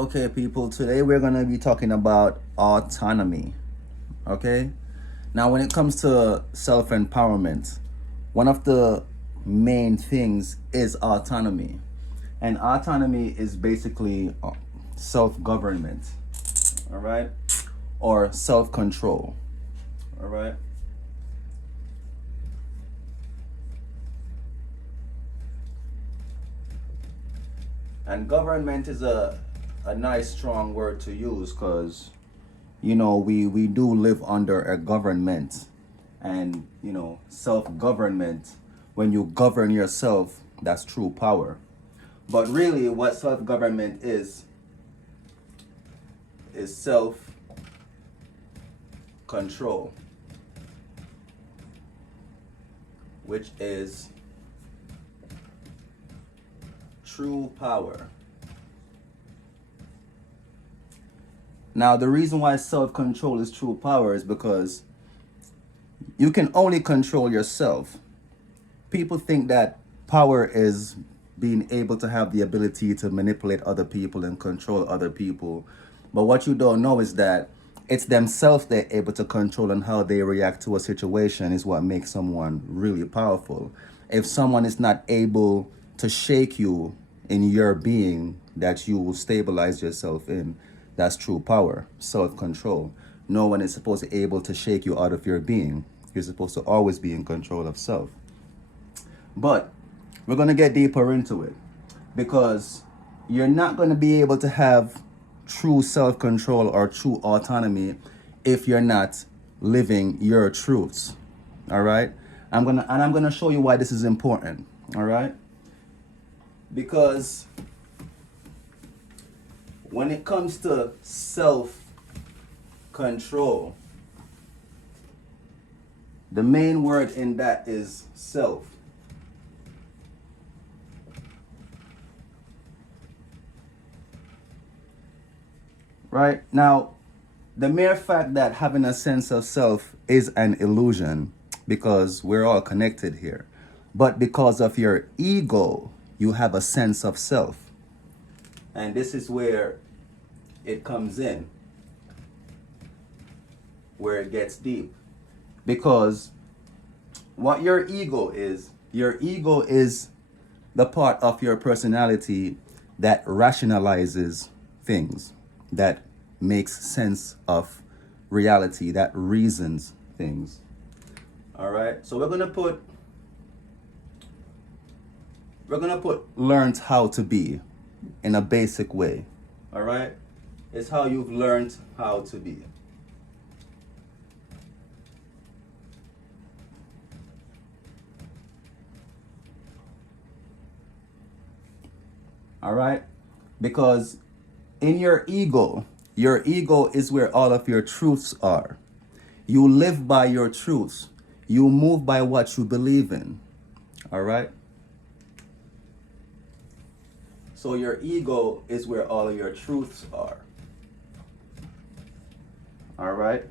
Okay, people, today we're going to be talking about autonomy. Okay? Now, when it comes to self empowerment, one of the main things is autonomy. And autonomy is basically self government, all right? Or self control, all right? And government is a nice strong word to use because we do live under a government, and self-government, when you govern yourself, that's true power. But really what self-government is self-control, which is true power. Now, the reason why self control is true power is because you can only control yourself. People think that power is being able to have the ability to manipulate other people and control other people. But what you don't know is that it's themselves they're able to control, and how they react to a situation is what makes someone really powerful. If someone is not able to shake you in your being that you will stabilize yourself in, that's true power, self-control. No one is supposed to be able to shake you out of your being. You're supposed to always be in control of self. But we're going to get deeper into it, because you're not going to be able to have true self-control or true autonomy if you're not living your truths. All right? I'm going to show you why this is important. All right? Because when it comes to self-control, the main word in that is self. Right? Now, the mere fact that having a sense of self is an illusion, because we're all connected here. But because of your ego, you have a sense of self. And this is where it comes in, where it gets deep. Because what your ego is the part of your personality that rationalizes things, that makes sense of reality, that reasons things. All right, so we're gonna put learned how to be in a basic way. All right, it's how you've learned how to be. All right, because in your ego is where all of your truths are. You live by your truths. You move by what you believe in. All right? So your ego is where all of your truths are. All right?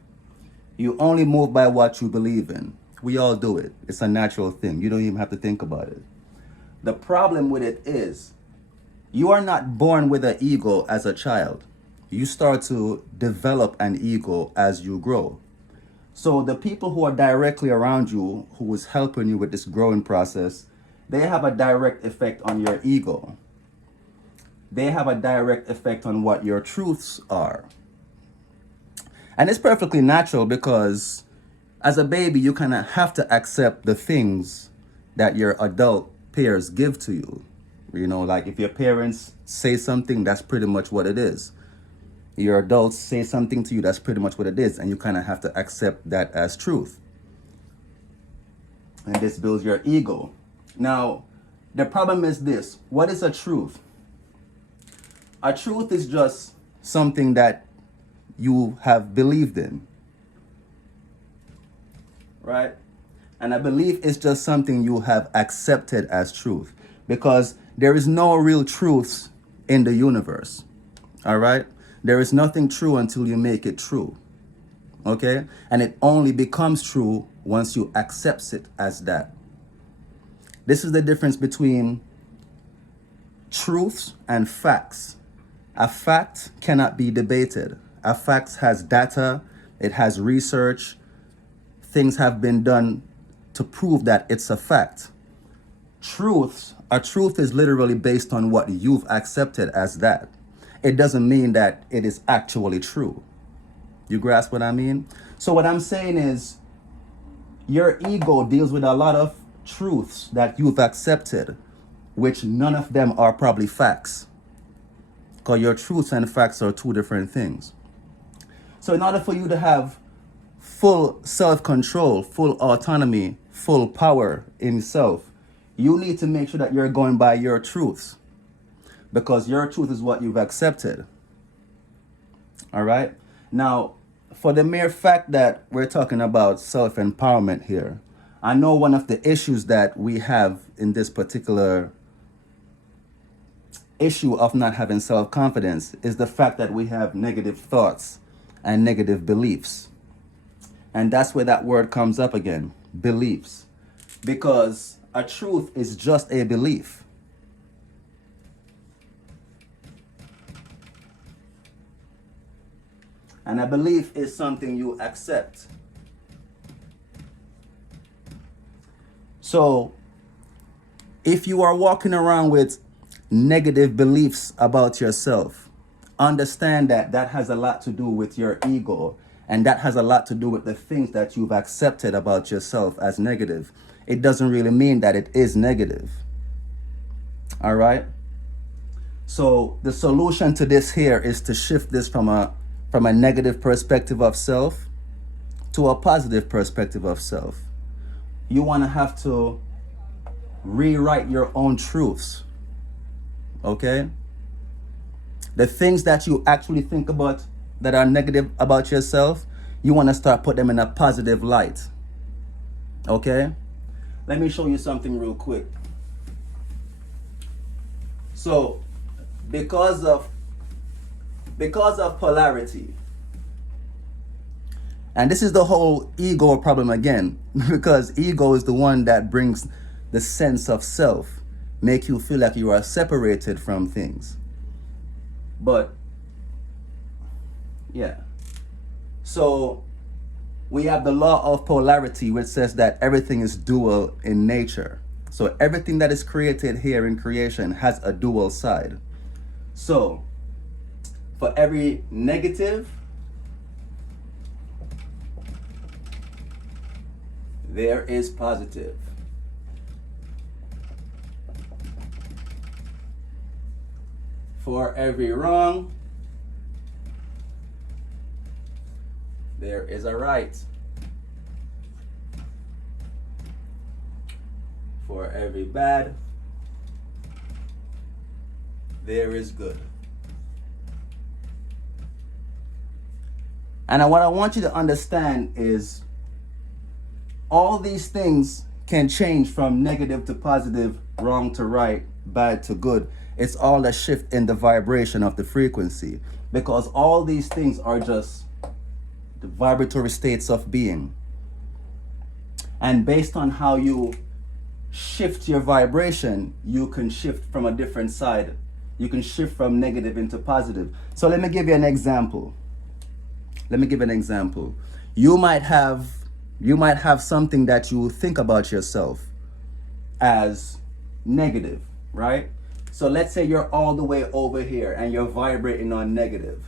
You only move by what you believe in. We all do it. It's a natural thing. You don't even have to think about it. The problem with it is you are not born with an ego as a child. You start to develop an ego as you grow. So the people who are directly around you, who is helping you with this growing process, they have a direct effect on your ego. They have a direct effect on what your truths are. And it's perfectly natural, because as a baby, you kind of have to accept the things that your adult peers give to you. You know, like if your parents say something, that's pretty much what it is. Your adults say something to you, that's pretty much what it is. And you kind of have to accept that as truth. And this builds your ego. Now, the problem is this. What is a truth? A truth is just something that you have believed in. Right? And a belief is just something you have accepted as truth. Because there is no real truths in the universe. All right? There is nothing true until you make it true. Okay? And it only becomes true once you accept it as that. This is the difference between truths and facts. A fact cannot be debated. A fact has data, it has research, things have been done to prove that it's a fact. A truth is literally based on what you've accepted as that. It doesn't mean that it is actually true. You grasp what I mean? So what I'm saying is your ego deals with a lot of truths that you've accepted, which none of them are probably facts. Because your truths and facts are two different things. So in order for you to have full self-control, full autonomy, full power in self, you need to make sure that you're going by your truths, because your truth is what you've accepted. All right? Now, for the mere fact that we're talking about self-empowerment here, I know one of the issues that we have in this particular issue of not having self-confidence is the fact that we have negative thoughts and negative beliefs. And that's where that word comes up again, beliefs. Because a truth is just a belief. And a belief is something you accept. So, if you are walking around with negative beliefs about yourself, understand that that has a lot to do with your ego, and that has a lot to do with the things that you've accepted about yourself as negative. It doesn't really mean that it is negative. All right? So the solution to this here is to shift this from a negative perspective of self to a positive perspective of self. You want to have to rewrite your own truths. Okay? The things that you actually think about that are negative about yourself, you want to start put them in a positive light. Okay? Let me show you something real quick. So, because of polarity, and this is the whole ego problem again, because ego is the one that brings the sense of self, make you feel like you are separated from things. But yeah, so we have the law of polarity, which says that everything is dual in nature. So everything that is created here in creation has a dual side. So for every negative, there is positive. For every wrong, there is a right. For every bad, there is good. And what I want you to understand is all these things can change from negative to positive, wrong to right, bad to good. It's all a shift in the vibration of the frequency, because all these things are just the vibratory states of being. And based on how you shift your vibration, you can shift from a different side. You can shift from negative into positive. So let me give you an example. You might have something that you think about yourself as negative, right? So let's say you're all the way over here and you're vibrating on negative.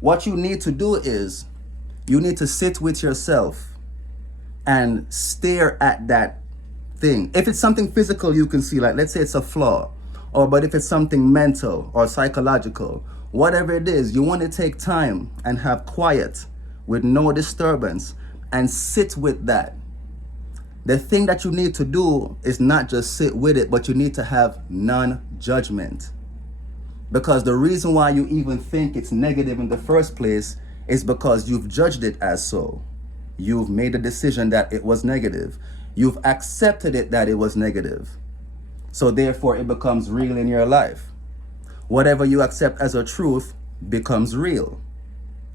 What you need to do is you need to sit with yourself and stare at that thing. If it's something physical, you can see, like let's say it's a flaw, but if it's something mental or psychological, whatever it is, you want to take time and have quiet with no disturbance and sit with that. The thing that you need to do is not just sit with it, but you need to have non-judgment. Because the reason why you even think it's negative in the first place is because you've judged it as so. You've made a decision that it was negative. You've accepted it that it was negative. So therefore it becomes real in your life. Whatever you accept as a truth becomes real.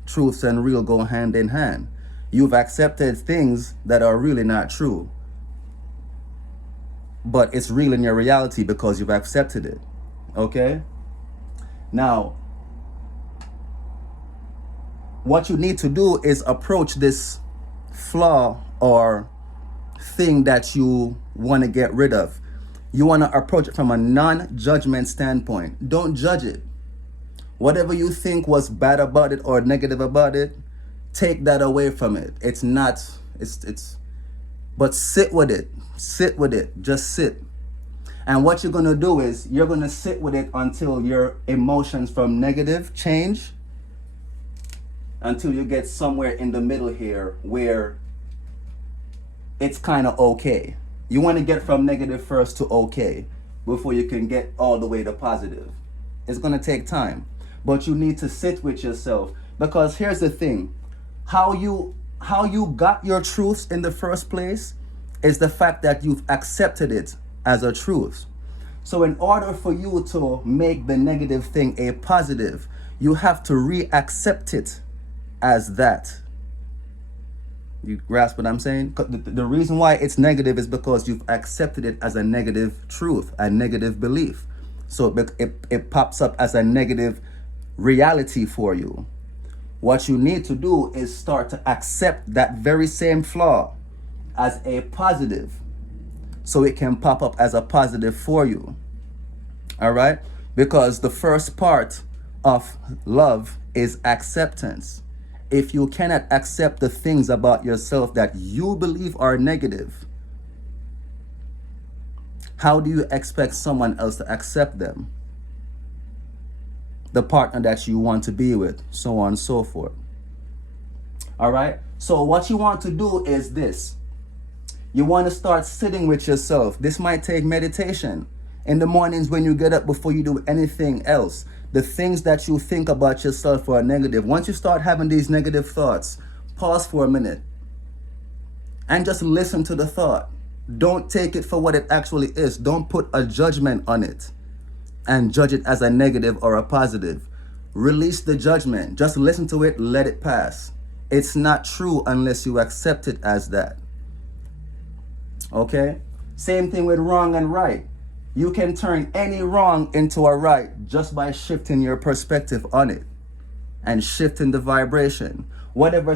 Truths and real go hand in hand. You've accepted things that are really not true, but it's real in your reality because you've accepted it. Okay? Now, what you need to do is approach this flaw or thing that you want to get rid of. You want to approach it from a non-judgment standpoint. Don't judge it. Whatever you think was bad about it or negative about it, take that away from it. It's not, but sit with it. Sit with it. Just sit. And what you're going to do is you're going to sit with it until your emotions from negative change, until you get somewhere in the middle here where it's kind of okay. You want to get from negative first to okay before you can get all the way to positive. It's going to take time, but you need to sit with yourself, because here's the thing. How you got your truths in the first place is the fact that you've accepted it as a truth. So in order for you to make the negative thing a positive, you have to re-accept it as that. You grasp what I'm saying? The reason why it's negative is because you've accepted it as a negative truth, a negative belief. So it pops up as a negative reality for you. What you need to do is start to accept that very same flaw as a positive, so it can pop up as a positive for you. All right? Because the first part of love is acceptance. If you cannot accept the things about yourself that you believe are negative, how do you expect someone else to accept them? The partner that you want to be with, so on and so forth. All right? So what you want to do is this. You want to start sitting with yourself. This might take meditation. In the mornings when you get up, before you do anything else, the things that you think about yourself are negative. Once you start having these negative thoughts, pause for a minute and just listen to the thought. Don't take it for what it actually is. Don't put a judgment on it and judge it as a negative or a positive. Release the judgment. Just listen to it, let it pass. It's not true unless you accept it as that. Okay? Same thing with wrong and right. You can turn any wrong into a right just by shifting your perspective on it and shifting the vibration. Whatever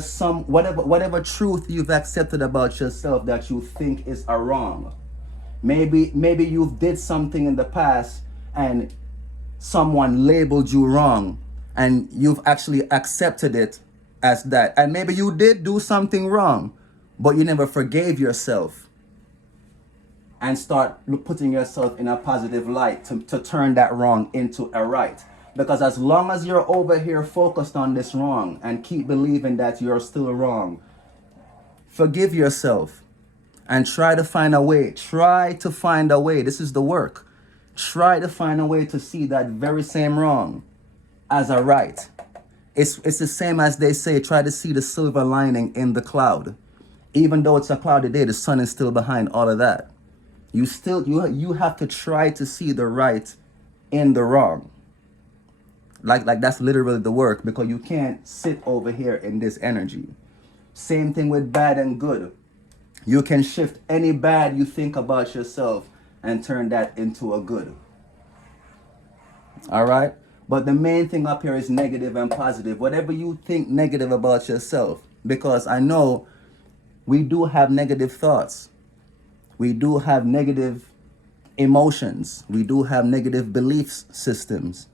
truth you've accepted about yourself that you think is a wrong. Maybe you've did something in the past and someone labeled you wrong, and you've actually accepted it as that. And maybe you did do something wrong, but you never forgave yourself and start putting yourself in a positive light to turn that wrong into a right. Because as long as you're over here focused on this wrong and keep believing that you're still wrong, forgive yourself and try to find a way. Try to find a way. This is the work. Try to find a way to see that very same wrong as a right. It's the same as they say, try to see the silver lining in the cloud. Even though it's a cloudy day, the sun is still behind all of that. You have to try to see the right in the wrong. Like that's literally the work, because you can't sit over here in this energy. Same thing with bad and good. You can shift any bad you think about yourself and turn that into a good. All right? But the main thing up here is negative and positive. Whatever you think negative about yourself, because I know we do have negative thoughts. We do have negative emotions. We do have negative belief systems.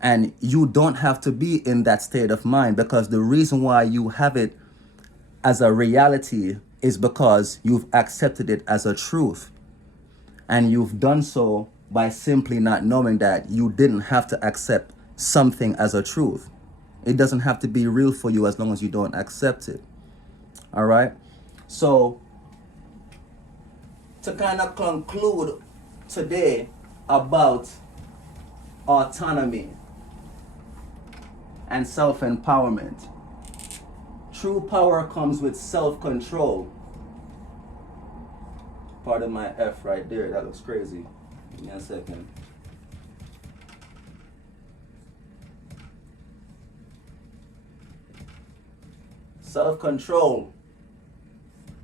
And you don't have to be in that state of mind, because the reason why you have it as a reality is because you've accepted it as a truth. And you've done so by simply not knowing that you didn't have to accept something as a truth. It doesn't have to be real for you as long as you don't accept it. All right? So, to kind of conclude today about autonomy and self-empowerment. True power comes with self-control. Pardon my F right there, that looks crazy. Give me a second. Self-control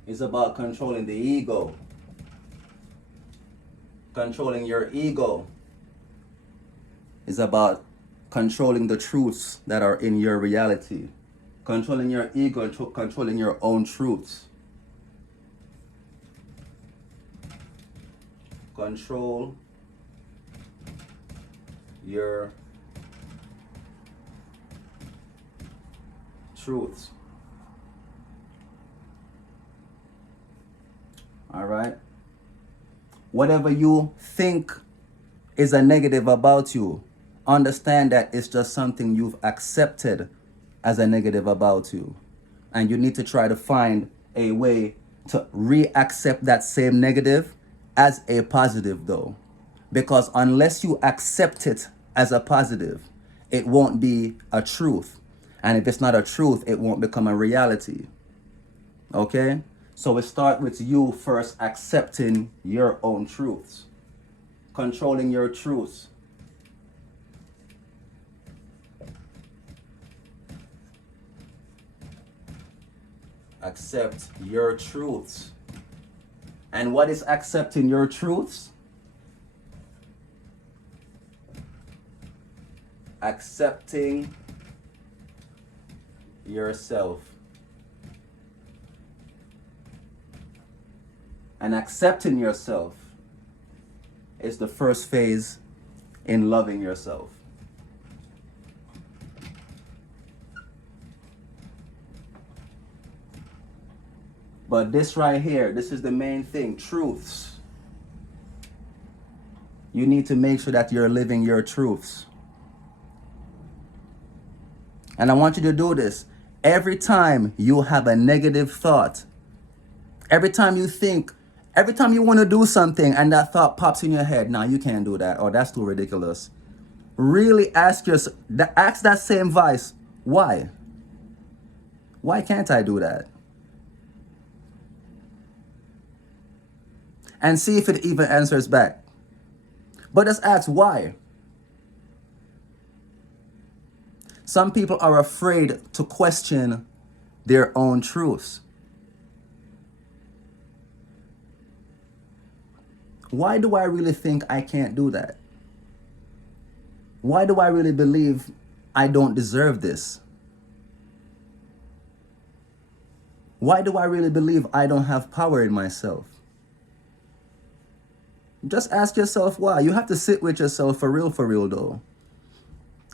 is about controlling the ego. Controlling your ego is about controlling the truths that are in your reality, controlling your ego, and controlling your own truths. Control your truths. All right. Whatever you think is a negative about you, understand that it's just something you've accepted as a negative about you. And you need to try to find a way to re-accept that same negative as a positive though. Because unless you accept it as a positive, it won't be a truth. And if it's not a truth, it won't become a reality. Okay? So we start with you first accepting your own truths, controlling your truths. Accept your truths. And what is accepting your truths? Accepting yourself. And accepting yourself is the first phase in loving yourself. But this right here, this is the main thing, truths. You need to make sure that you're living your truths. And I want you to do this. Every time you have a negative thought, every time you think, every time you want to do something and that thought pops in your head, nah, you can't do that, or that's too ridiculous. Really ask yourself, ask that same voice, why? Why can't I do that? And see if it even answers back. But just ask why. Some people are afraid to question their own truths. Why do I really think I can't do that? Why do I really believe I don't deserve this? Why do I really believe I don't have power in myself? Just ask yourself why. You have to sit with yourself for real though.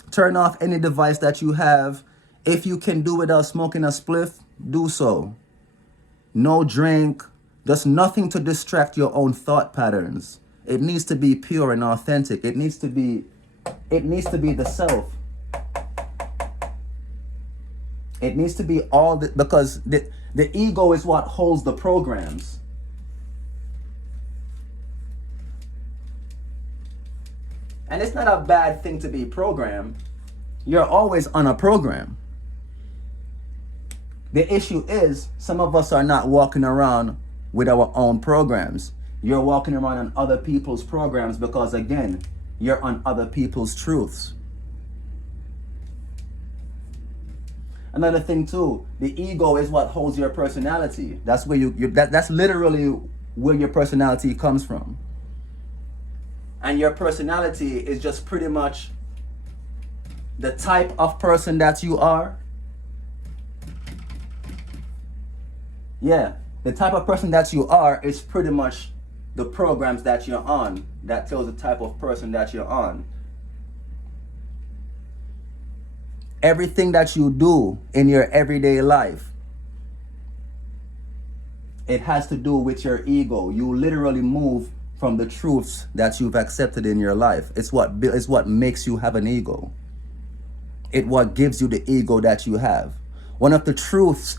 Turn off any device that you have. If you can do without smoking a spliff, do so. No drink, just nothing to distract your own thought patterns. It needs to be pure and authentic. It needs to be the self. It needs to be all the, because the ego is what holds the programs. And it's not a bad thing to be programmed. You're always on a program. The issue is some of us are not walking around with our own programs. You're walking around on other people's programs because, again, you're on other people's truths. Another thing too, the ego is what holds your personality. That's where that's literally where your personality comes from. And your personality is just pretty much the type of person that you are. Yeah, the type of person that you are is pretty much the programs that you're on that tells the type of person that you're on. Everything that you do in your everyday life, it has to do with your ego. You literally move from the truths that you've accepted in your life. It's what makes you have an ego. It what gives you the ego that you have. One of the first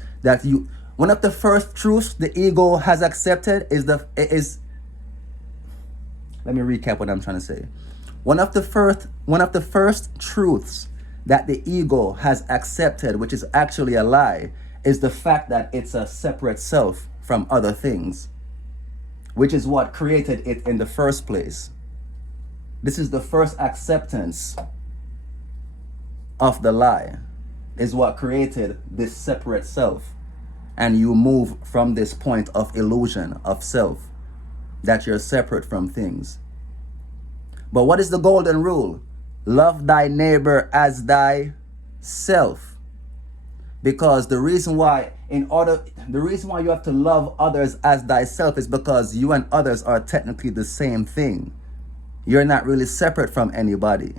truths the ego has accepted is let me recap what I'm trying to say. One of the first truths that the ego has accepted, which is actually a lie, is the fact that it's a separate self from other things, which is what created it in the first place. This is the first acceptance of the lie, is what created this separate self. And you move from this point of illusion of self, that you're separate from things. But what is the golden rule? Love thy neighbor as thyself. Because the reason why you have to love others as thyself is because you and others are technically the same thing. You're not really separate from anybody.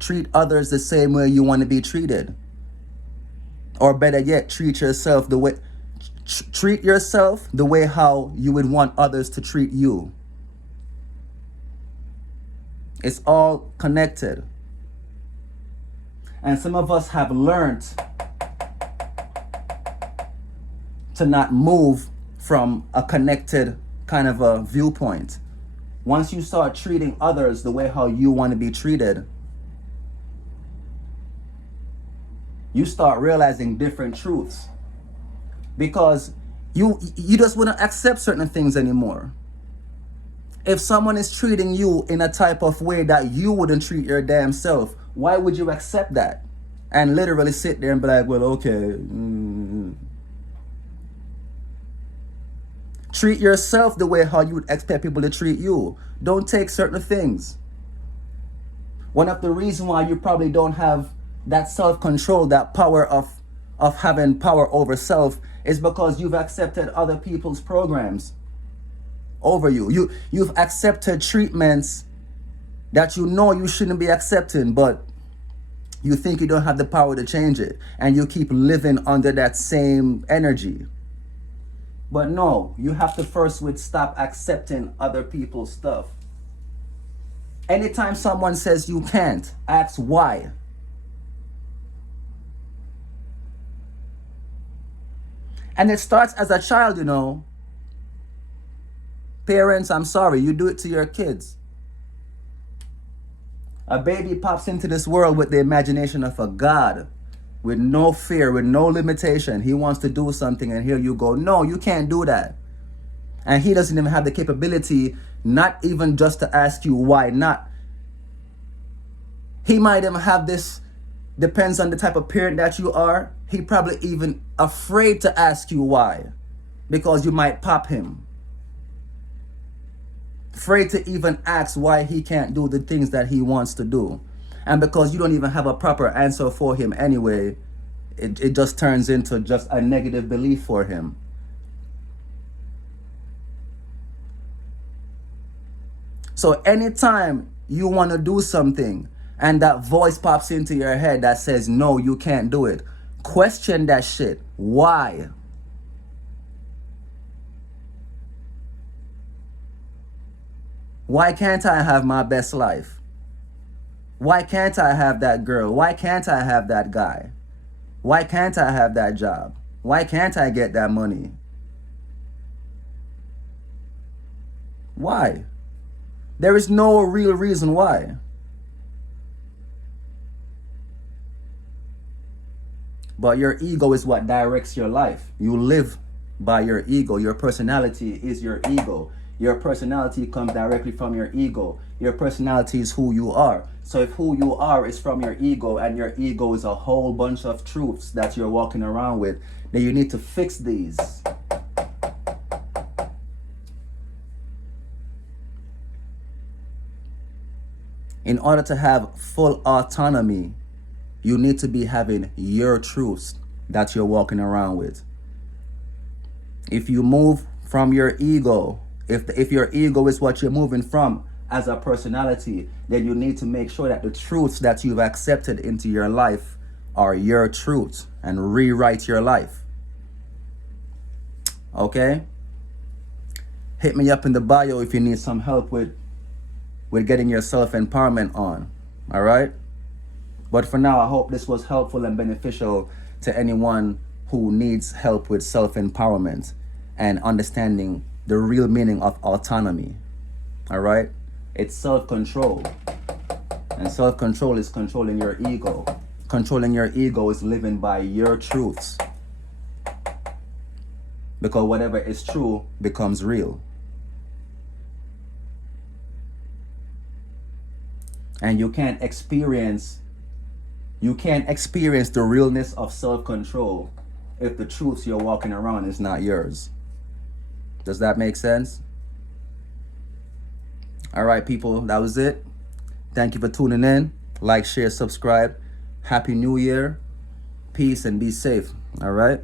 Treat others the same way you want to be treated. Or better yet, treat yourself the way how you would want others to treat you. It's all connected. And some of us have learned to not move from a connected kind of a viewpoint. Once you start treating others the way how you want to be treated, you start realizing different truths. Because you just wouldn't accept certain things anymore. If someone is treating you in a type of way that you wouldn't treat your damn self, why would you accept that? And literally sit there and be like, well, okay. Treat yourself the way how you would expect people to treat you. Don't take certain things. One of the reasons why you probably don't have that self-control, that power of having power over self, is because you've accepted other people's programs over you. You've accepted treatments that you know you shouldn't be accepting, but you think you don't have the power to change it, and you keep living under that same energy. But no, you have to first stop accepting other people's stuff. Anytime someone says you can't, ask why. And it starts as a child, you know. Parents, I'm sorry, you do it to your kids. A baby pops into this world with the imagination of a God, with no fear, with no limitation. He wants to do something, and here you go, no, you can't do that. And he doesn't even have the capability, not even just to ask you why not. He might even have this, depends on the type of parent that you are, he probably even afraid to ask you why, because you might pop him. Afraid to even ask why he can't do the things that he wants to do. And because you don't even have a proper answer for him anyway, it just turns into just a negative belief for him. So anytime you want to do something and that voice pops into your head that says, no, you can't do it, question that shit. Why? Why can't I have my best life? Why can't I have that girl? Why can't I have that guy? Why can't I have that job? Why can't I get that money? Why? There is no real reason why. But your ego is what directs your life. You live by your ego. Your personality is your ego. Your personality comes directly from your ego. Your personality is who you are. So if who you are is from your ego, and your ego is a whole bunch of truths that you're walking around with, then you need to fix these. In order to have full autonomy, you need to be having your truths that you're walking around with. If you move from your ego, if your ego is what you're moving from as a personality, then you need to make sure that the truths that you've accepted into your life are your truths, and rewrite your life. Okay? Hit me up in the bio if you need some help with getting your self-empowerment on. All right? But for now, I hope this was helpful and beneficial to anyone who needs help with self-empowerment and understanding the real meaning of autonomy. All right? It's self-control. And self-control is controlling your ego. Controlling your ego is living by your truths. Because whatever is true becomes real. And you can't experience the realness of self-control if the truths you're walking around is not yours. Does that make sense? All right, people, that was it. Thank you for tuning in. Like, share, subscribe. Happy New Year. Peace and be safe. All right.